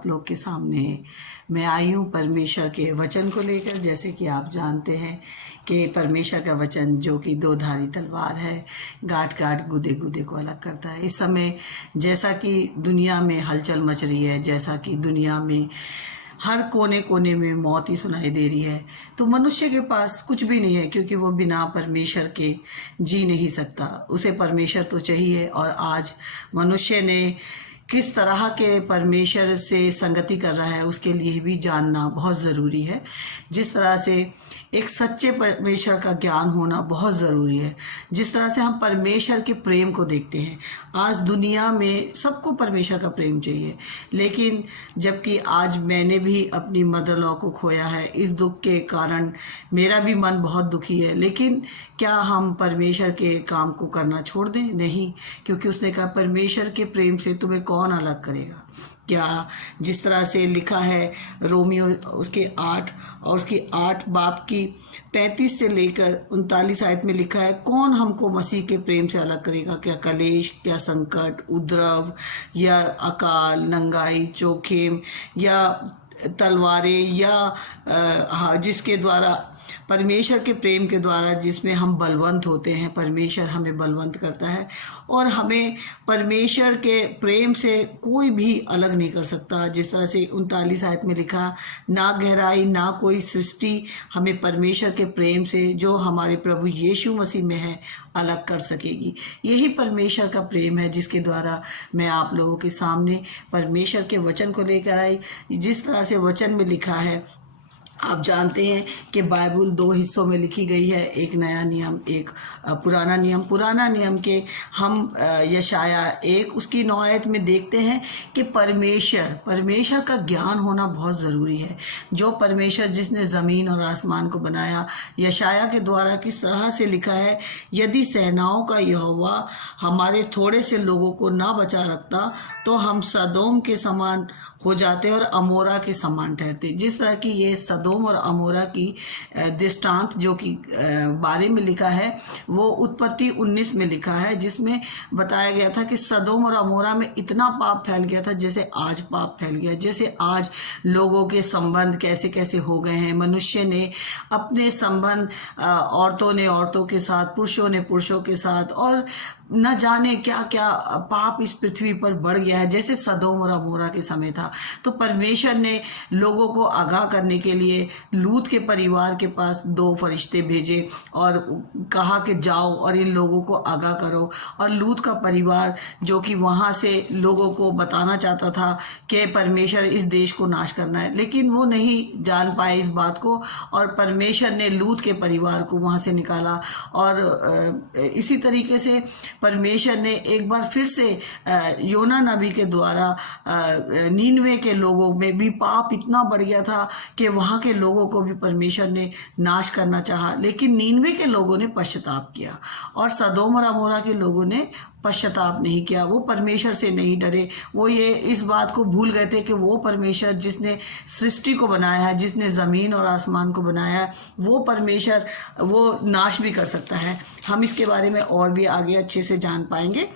आप लोग के सामने मैं आई हूँ परमेश्वर के वचन को लेकर। जैसे कि आप जानते हैं कि परमेश्वर का वचन जो कि दो धारी तलवार है, गांठ गांठ गुदे गुदे को अलग करता है। इस समय जैसा कि दुनिया में हलचल मच रही है, जैसा कि दुनिया में हर कोने कोने में मौत ही सुनाई दे रही है, तो मनुष्य के पास कुछ भी नहीं है, क्योंकि वो बिना परमेश्वर के जी नहीं सकता। उसे परमेश्वर तो चाहिए। और आज मनुष्य ने किस तरह के परमेश्वर से संगति कर रहा है उसके लिए भी जानना बहुत ज़रूरी है। जिस तरह से एक सच्चे परमेश्वर का ज्ञान होना बहुत ज़रूरी है। जिस तरह से हम परमेश्वर के प्रेम को देखते हैं, आज दुनिया में सबको परमेश्वर का प्रेम चाहिए, लेकिन जबकि आज मैंने भी अपनी मदर लॉ को खोया है, इस दुख के कारण मेरा भी मन बहुत दुखी है। लेकिन क्या हम परमेश्वर के काम को करना छोड़ दें? नहीं, क्योंकि उसने कहा परमेश्वर के प्रेम से तुम्हें कौन अलग करेगा। क्या जिस तरह से लिखा है रोमियो उसके 8 और उसकी 8 बाब की 35 से लेकर 39 आयत में लिखा है, कौन हमको मसीह के प्रेम से अलग करेगा? क्या कलेश, क्या संकट, उपद्रव या अकाल, नंगाई, जोखिम या तलवारें, या जिसके द्वारा परमेश्वर के प्रेम के द्वारा जिसमें हम बलवंत होते हैं, परमेश्वर हमें बलवंत करता है। और हमें परमेश्वर के प्रेम से कोई भी अलग नहीं कर सकता। जिस तरह से 39 आयत में लिखा, ना गहराई ना कोई सृष्टि हमें परमेश्वर के प्रेम से जो हमारे प्रभु यीशु मसीह में है अलग कर सकेगी। यही परमेश्वर का प्रेम है जिसके द्वारा मैं आप लोगों के सामने परमेश्वर के वचन को लेकर आई। जिस तरह से वचन में लिखा है, आप जानते हैं कि बाइबल 2 हिस्सों में लिखी गई है, एक नया नियम, एक पुराना नियम। पुराना नियम के हम यशाया 1 उसकी 9 आयत में देखते हैं कि परमेश्वर का ज्ञान होना बहुत ज़रूरी है। जो परमेश्वर जिसने ज़मीन और आसमान को बनाया, यशाया के द्वारा किस तरह से लिखा है, यदि सेनाओं का यहोवा हमारे थोड़े से लोगों को ना बचा रखता तो हम सदोम के समान हो जाते और अमोरा के समान ठहरते। जिस तरह की ये सदोम और अमोरा की दृष्टांत जो कि बारे में लिखा है, वो उत्पत्ति 19 में लिखा है, जिसमें बताया गया था कि सदोम और अमोरा में इतना पाप फैल गया था जैसे आज पाप फैल गया। जैसे आज लोगों के संबंध कैसे कैसे हो गए हैं। मनुष्य ने अपने संबंध औरतों ने औरतों के साथ, पुरुषों ने पुरुषों के साथ, और न जाने क्या क्या पाप इस पृथ्वी पर बढ़ गया है, जैसे सदोम और अमोरा के समय था। तो परमेश्वर ने लोगों को आगाह करने के लिए लूत के परिवार के पास 2 फरिश्ते भेजे और कहा कि जाओ और इन लोगों को आगाह करो। और लूत का परिवार जो कि वहाँ से लोगों को बताना चाहता था कि परमेश्वर इस देश को नाश करना है, लेकिन वो नहीं जान पाए इस बात को, और परमेश्वर ने लूत के परिवार को वहाँ से निकाला। और इसी तरीके से परमेश्वर ने एक बार फिर से योना नबी के द्वारा नीनवे के लोगों में भी पाप इतना बढ़ गया था कि वहाँ के लोगों को भी परमेश्वर ने नाश करना चाहा, लेकिन नीनवे के लोगों ने पश्चाताप किया और सदोम और अमोरा के लोगों ने पश्चाताप नहीं किया। वो परमेश्वर से नहीं डरे। वो ये इस बात को भूल गए थे कि वो परमेश्वर जिसने सृष्टि को बनाया है, जिसने ज़मीन और आसमान को बनाया है, वो परमेश्वर वो नाश भी कर सकता है। हम इसके बारे में और भी आगे अच्छे से जान पाएंगे।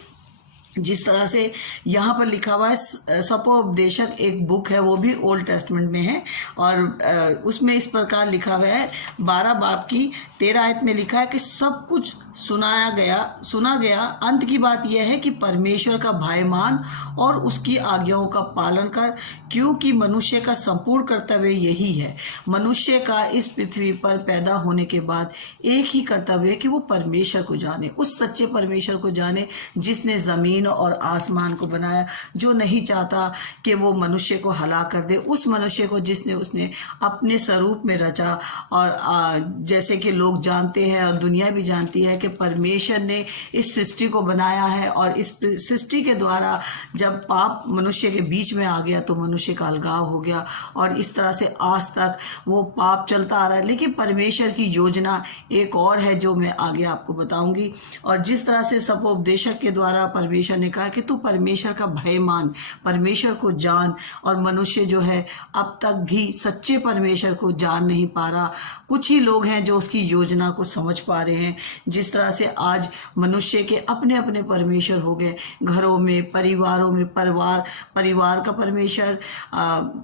जिस तरह से यहाँ पर लिखा हुआ है, सपोपदेशक एक बुक है, वो भी ओल्ड टेस्टमेंट में है, और उसमें इस प्रकार लिखा हुआ है, 12 बाब की 13 आयत में लिखा है कि सब कुछ सुना गया। अंत की बात यह है कि परमेश्वर का भय मान और उसकी आज्ञाओं का पालन कर, क्योंकि मनुष्य का संपूर्ण कर्तव्य यही है। मनुष्य का इस पृथ्वी पर पैदा होने के बाद एक ही कर्तव्य है कि वो परमेश्वर को जाने, उस सच्चे परमेश्वर को जाने जिसने ज़मीन और आसमान को बनाया, जो नहीं चाहता कि वो मनुष्य को हलाक कर दे, उस मनुष्य को जिसने उसने अपने स्वरूप में रचा। और जैसे कि लोग जानते हैं और दुनिया भी जानती है कि परमेश्वर ने इस सृष्टि को बनाया है, और इस सृष्टि के द्वारा जब पाप मनुष्य के बीच में आ गया तो मनुष्य का अलगाव हो गया, और इस तरह से आज तक वो पाप चलता आ रहा है। लेकिन परमेश्वर की योजना एक और है जो मैं आगे आपको बताऊंगी। और जिस तरह से सपोपदेशक के द्वारा परमेश्वर परमेश्वर ने कहा कि तू परमेश्वर का भय मान, परमेश्वर को जान। और मनुष्य जो है अब तक भी सच्चे परमेश्वर को जान नहीं पा रहा। कुछ ही लोग हैं जो उसकी योजना को समझ पा रहे हैं। जिस तरह से आज मनुष्य के अपने अपने परमेश्वर हो गए, घरों में, परिवारों में, परिवार का परमेश्वर,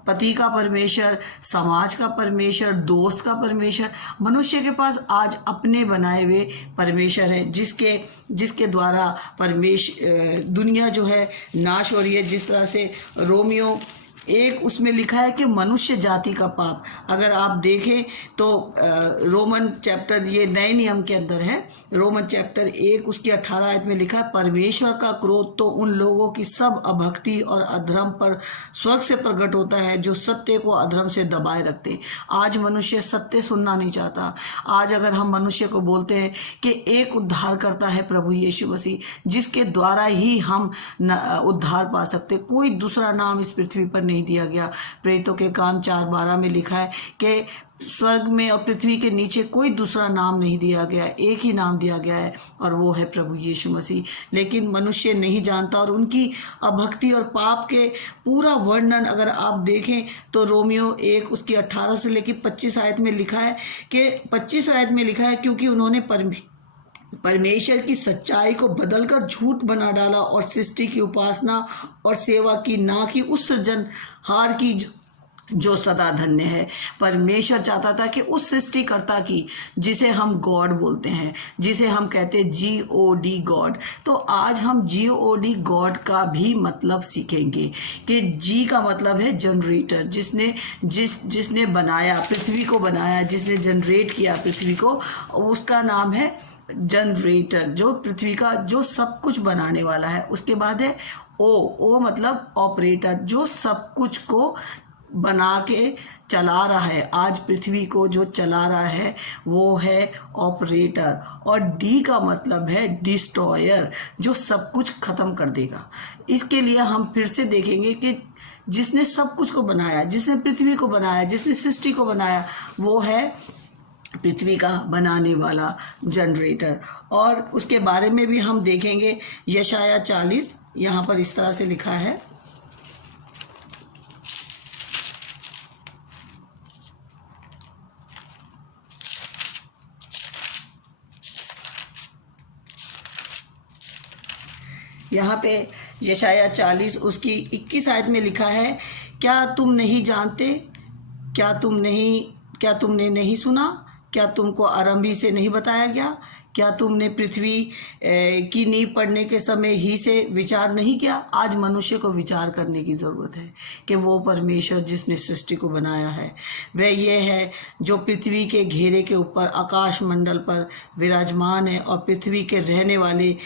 पति का परमेश्वर, समाज का परमेश्वर, दोस्त का परमेश्वर। मनुष्य के पास आज अपने बनाए हुए परमेश्वर हैं, जिसके द्वारा दुनिया जो है नाश हो रही है। जिस तरह से रोमियो 1 उसमें लिखा है कि मनुष्य जाति का पाप। अगर आप देखें तो रोमन चैप्टर, ये नए नियम के अंदर है, रोमन चैप्टर 1 उसकी 18 आयत में लिखा है, परमेश्वर का क्रोध तो उन लोगों की सब अभक्ति और अधर्म पर स्वर्ग से प्रकट होता है जो सत्य को अधर्म से दबाए रखते हैं। आज मनुष्य सत्य सुनना नहीं चाहता। आज अगर हम मनुष्य को बोलते हैं कि एक उद्धार करता है प्रभु यीशु मसीह, जिसके द्वारा ही हम उद्धार पा सकते, कोई दूसरा नाम इस पृथ्वी पर नहीं दिया गया। प्रेरितों के काम 4:12 में लिखा है कि स्वर्ग में और पृथ्वी के नीचे कोई दूसरा नाम नहीं दिया गया, एक ही नाम दिया गया है और वो है प्रभु यीशु मसीह। लेकिन मनुष्य नहीं जानता और उनकी अभक्ति और पाप के पूरा वर्णन अगर आप देखें तो रोमियो 1 उसकी 18 से लेकर 25 आयत में लिखा है कि 25 आयत में लिखा है, क्योंकि उन्होंने परमेश्वर की सच्चाई को बदलकर झूठ बना डाला और सृष्टि की उपासना और सेवा की, ना कि उस सृजनहार की जो सदा धन्य है। परमेश्वर चाहता था कि उस सृष्टिकर्ता की, जिसे हम गॉड बोलते हैं, जिसे हम कहते हैं GOD गॉड, तो आज हम GOD गॉड का भी मतलब सीखेंगे कि G का मतलब है जनरेटर, जिसने बनाया पृथ्वी को, बनाया, जिसने जनरेट किया पृथ्वी को, उसका नाम है जनरेटर, जो पृथ्वी का जो सब कुछ बनाने वाला है। उसके बाद है O मतलब ऑपरेटर, जो सब कुछ को बना के चला रहा है। आज पृथ्वी को जो चला रहा है वो है ऑपरेटर। और D का मतलब है डिस्ट्रॉयर, जो सब कुछ ख़त्म कर देगा। इसके लिए हम फिर से देखेंगे कि जिसने सब कुछ को बनाया, जिसने पृथ्वी को बनाया, जिसने सृष्टि को बनाया, वो है पृथ्वी का बनाने वाला जनरेटर। और उसके बारे में भी हम देखेंगे। यशाया 40 यहाँ पर इस तरह से लिखा है, यहाँ पे यशाया 40 उसकी 21 आयत में लिखा है, क्या तुम नहीं जानते, क्या तुमने नहीं सुना, क्या तुमको आरंभी से नहीं बताया गया, क्या तुमने पृथ्वी की नींव पड़ने के समय ही से विचार नहीं किया। आज मनुष्य को विचार करने की ज़रूरत है कि वो परमेश्वर जिसने सृष्टि को बनाया है वह ये है जो पृथ्वी के घेरे के ऊपर आकाश मंडल पर विराजमान है और पृथ्वी के रहने वाले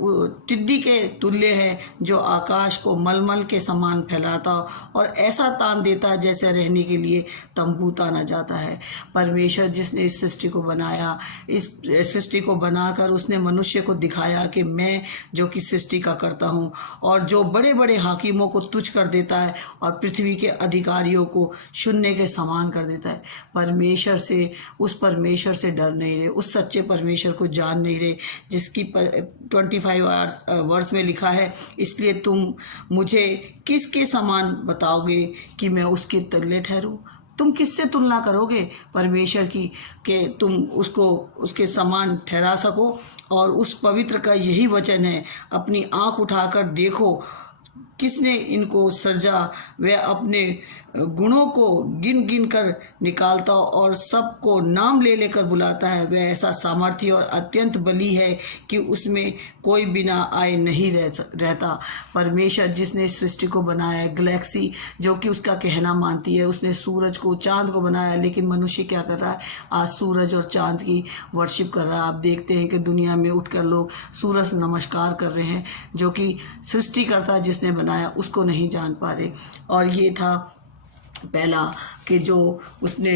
टिड्डी के तुल्य है, जो आकाश को मलमल के समान फैलाता और ऐसा तान देता जैसे रहने के लिए तंबू ताना जाता है। परमेश्वर जिसने इस सृष्टि को बनाया, इस सृष्टि को बनाकर उसने मनुष्य को दिखाया कि मैं जो कि सृष्टि का करता हूँ, और जो बड़े बड़े हाकिमों को तुच्छ कर देता है और पृथ्वी के अधिकारियों को शून्य के समान कर देता है। परमेश्वर से, उस परमेश्वर से डर नहीं रहे, उस सच्चे परमेश्वर को जान नहीं रहे, जिसकी 25 वर्ष में लिखा है, इसलिए तुम मुझे किसके समान बताओगे कि मैं उसके तुल्य ठहरूं। तुम किससे तुलना करोगे परमेश्वर की कि तुम उसको उसके समान ठहरा सको। और उस पवित्र का यही वचन है, अपनी आँख उठाकर देखो किसने इनको सृजा, वह अपने गुणों को गिन गिन कर निकालता और सबको नाम ले लेकर बुलाता है। वह ऐसा सामर्थ्य और अत्यंत बली है कि उसमें कोई बिना आए नहीं रहता। परमेश्वर जिसने सृष्टि को बनाया, गैलेक्सी जो कि उसका कहना मानती है, उसने सूरज को, चांद को बनाया, लेकिन मनुष्य क्या कर रहा है, आज सूरज और चांद की वर्शिप कर रहा है। आप देखते हैं कि दुनिया में उठकर लोग सूरज नमस्कार कर रहे हैं, जो कि सृष्टिकर्ता जिसने बनाया उसको नहीं जान पा रहे। और ये था पहला कि जो उसने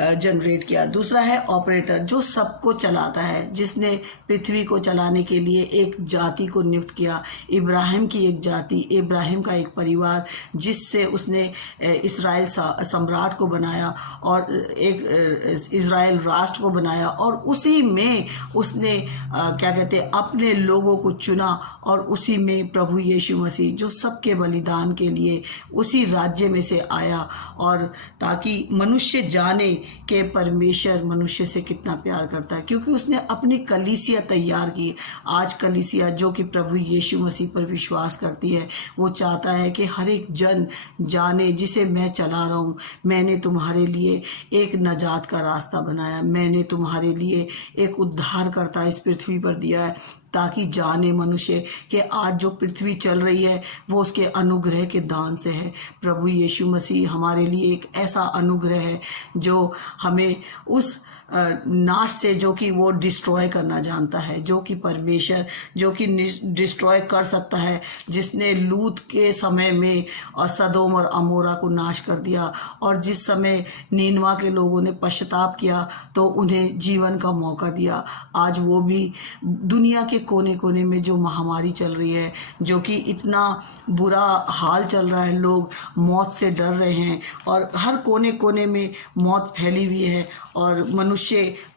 जनरेट किया। दूसरा है ऑपरेटर, जो सबको चलाता है, जिसने पृथ्वी को चलाने के लिए एक जाति को नियुक्त किया, इब्राहिम की एक जाति, इब्राहिम का एक परिवार, जिससे उसने इस्राएल सम्राट को बनाया और एक इज़राइल राष्ट्र को बनाया, और उसी में उसने क्या कहते हैं अपने लोगों को चुना, और उसी में प्रभु यीशु मसीह जो सबके बलिदान के लिए उसी राज्य में से आया, और ताकि मनुष्य जाने कि परमेश्वर मनुष्य से कितना प्यार करता है, क्योंकि उसने अपनी कलीसिया तैयार की। आज कलीसिया जो कि प्रभु यीशु मसीह पर विश्वास करती है, वो चाहता है कि हर एक जन जाने जिसे मैं चला रहा हूँ, मैंने तुम्हारे लिए एक नजात का रास्ता बनाया, मैंने तुम्हारे लिए एक उद्धारकर्ता इस पृथ्वी पर दिया है, ताकि जाने मनुष्य कि आज जो पृथ्वी चल रही है वो उसके अनुग्रह के दान से है। प्रभु यीशु मसीह हमारे लिए एक ऐसा अनुग्रह है जो हमें उस नाश से, जो कि वो डिस्ट्रॉय करना जानता है, जो कि परमेश्वर जो कि डिस्ट्रॉय कर सकता है, जिसने लूत के समय में और सदोम और अमोरा को नाश कर दिया, और जिस समय नीनवा के लोगों ने पश्चाताप किया तो उन्हें जीवन का मौका दिया। आज वो भी दुनिया के कोने कोने में जो महामारी चल रही है, जो कि इतना बुरा हाल चल रहा है, लोग मौत से डर रहे हैं और हर कोने कोने में मौत फैली हुई है, और मनुष्य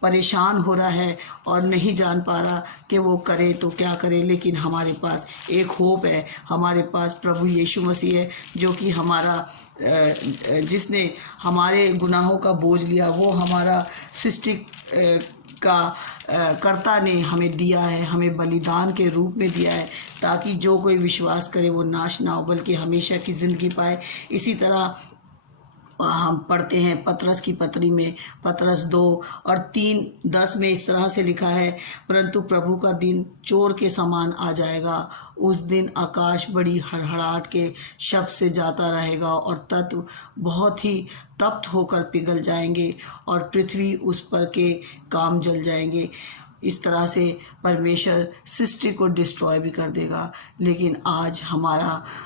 परेशान हो रहा है और नहीं जान पा रहा कि वो करे तो क्या करे। लेकिन हमारे पास एक होप है, हमारे पास प्रभु यीशु मसीह है, जो कि हमारा जिसने हमारे गुनाहों का बोझ लिया, वो हमारा सृष्टि का कर्ता ने हमें दिया है, हमें बलिदान के रूप में दिया है, ताकि जो कोई विश्वास करे वो नाश ना हो बल्कि हमेशा की ज़िंदगी पाए। इसी तरह हम पढ़ते हैं पतरस की पत्री में, पतरस 2 और 3:10 में इस तरह से लिखा है, परंतु प्रभु का दिन चोर के समान आ जाएगा, उस दिन आकाश बड़ी हड़हड़ाहट के शब्द से जाता रहेगा और तत्व बहुत ही तप्त होकर पिघल जाएंगे और पृथ्वी उस पर के काम जल जाएंगे। इस तरह से परमेश्वर सृष्टि को डिस्ट्रॉय भी कर देगा। लेकिन आज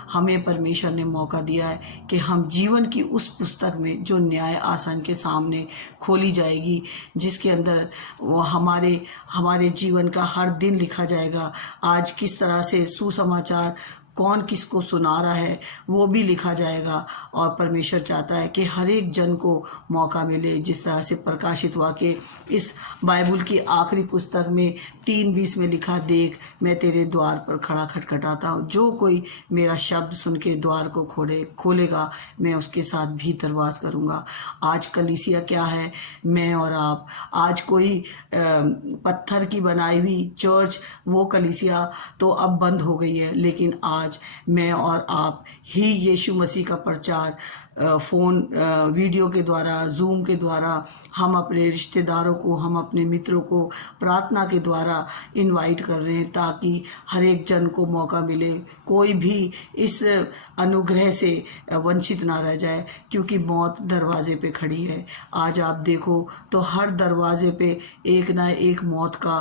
हमें परमेश्वर ने मौका दिया है कि हम जीवन की उस पुस्तक में जो न्याय आसन के सामने खोली जाएगी, जिसके अंदर वो हमारे जीवन का हर दिन लिखा जाएगा। आज किस तरह से सुसमाचार कौन किसको सुना रहा है वो भी लिखा जाएगा, और परमेश्वर चाहता है कि हर एक जन को मौका मिले। जिस तरह से प्रकाशित हुआ कि इस बाइबल की आखिरी पुस्तक में 3:20 में लिखा, देख मैं तेरे द्वार पर खड़ा खटखटाता हूँ, जो कोई मेरा शब्द सुन के द्वार को खोलेगा मैं उसके साथ भीतर वास करूँगा। आज कलीसिया क्या है, मैं और आप। आज कोई पत्थर की बनाई हुई चर्च, वो कलीसिया तो अब बंद हो गई है, लेकिन आज मैं और आप ही यीशु मसीह का प्रचार फ़ोन वीडियो के द्वारा, जूम के द्वारा, हम अपने रिश्तेदारों को, हम अपने मित्रों को प्रार्थना के द्वारा इनवाइट कर रहे हैं, ताकि हर एक जन को मौका मिले, कोई भी इस अनुग्रह से वंचित ना रह जाए, क्योंकि मौत दरवाजे पे खड़ी है। आज आप देखो तो हर दरवाजे पे एक ना एक मौत का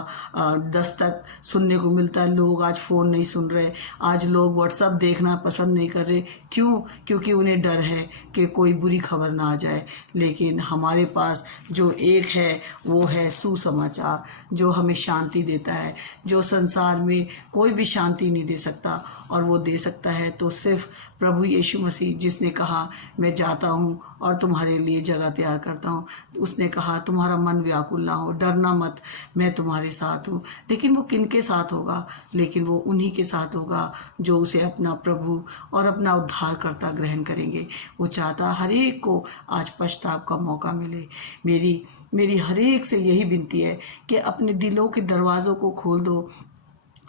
दस्तक सुनने को मिलता है। लोग आज फ़ोन नहीं सुन रहे, आज लोग व्हाट्सएप देखना पसंद नहीं कर रहे। क्यों? क्योंकि उन्हें डर है कि कोई बुरी खबर ना आ जाए। लेकिन हमारे पास जो एक है वो है सुसमाचार, जो हमें शांति देता है, जो संसार में कोई भी शांति नहीं दे सकता, और वो दे सकता है तो सिर्फ प्रभु यीशु मसीह, जिसने कहा मैं जाता हूँ और तुम्हारे लिए जगह तैयार करता हूँ। उसने कहा तुम्हारा मन व्याकुल ना हो, डरना मत, मैं तुम्हारे साथ हूँ। लेकिन वो किनके साथ होगा? लेकिन वो उन्हीं के साथ होगा जो उसे अपना प्रभु और अपना उद्धारकर्ता ग्रहण करेंगे। वो चाहता हर एक को आज पश्चाताप का मौका मिले। मेरी हर एक से यही विनती है कि अपने दिलों के दरवाज़ों को खोल दो।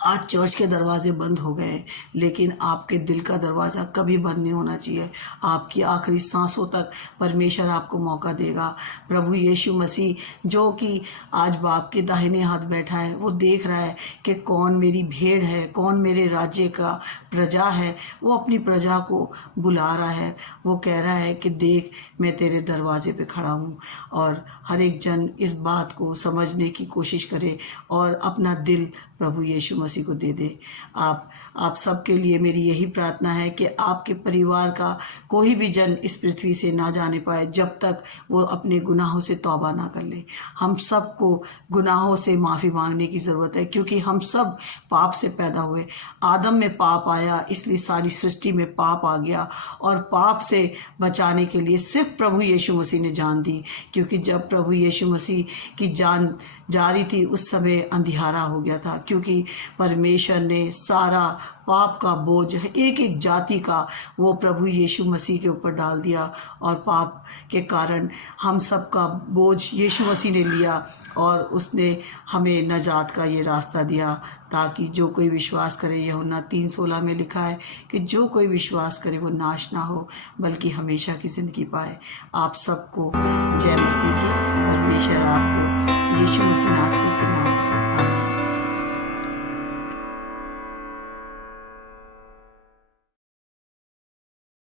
आज चर्च के दरवाजे बंद हो गए, लेकिन आपके दिल का दरवाज़ा कभी बंद नहीं होना चाहिए। आपकी आखिरी सांसों तक परमेश्वर आपको मौका देगा। प्रभु यीशु मसीह जो कि आज बाप के दाहिने हाथ बैठा है, वो देख रहा है कि कौन मेरी भेड़ है, कौन मेरे राज्य का प्रजा है। वो अपनी प्रजा को बुला रहा है, वो कह रहा है कि देख मैं तेरे दरवाजे पे खड़ा हूँ। और हर एक जन इस बात को समझने की कोशिश करे और अपना दिल प्रभु यीशु मसीह को दे दे। आप सबके लिए मेरी यही प्रार्थना है कि आपके परिवार का कोई भी जन इस पृथ्वी से ना जाने पाए जब तक वो अपने गुनाहों से तौबा ना कर ले। हम सबको गुनाहों से माफ़ी मांगने की ज़रूरत है, क्योंकि हम सब पाप से पैदा हुए। आदम में पाप आया, इसलिए सारी सृष्टि में पाप आ गया, और पाप से बचाने के लिए सिर्फ प्रभु यीशु मसीह ने जान दी, क्योंकि जब प्रभु यीशु मसीह की जान जा रही थी उस समय अंधियारा हो गया था, क्योंकि परमेश्वर ने सारा पाप का बोझ एक एक जाति का वो प्रभु यीशु मसीह के ऊपर डाल दिया, और पाप के कारण हम सब का बोझ यीशु मसीह ने लिया, और उसने हमें नजात का ये रास्ता दिया, ताकि जो कोई विश्वास करे, यूहन्ना 3:16 में लिखा है कि जो कोई विश्वास करे वो नाश ना हो बल्कि हमेशा की ज़िंदगी पाए। आप सबको जय मसीह की। परमेश्वर आपको यीशु मसीह नासरी के नाम से आमीन।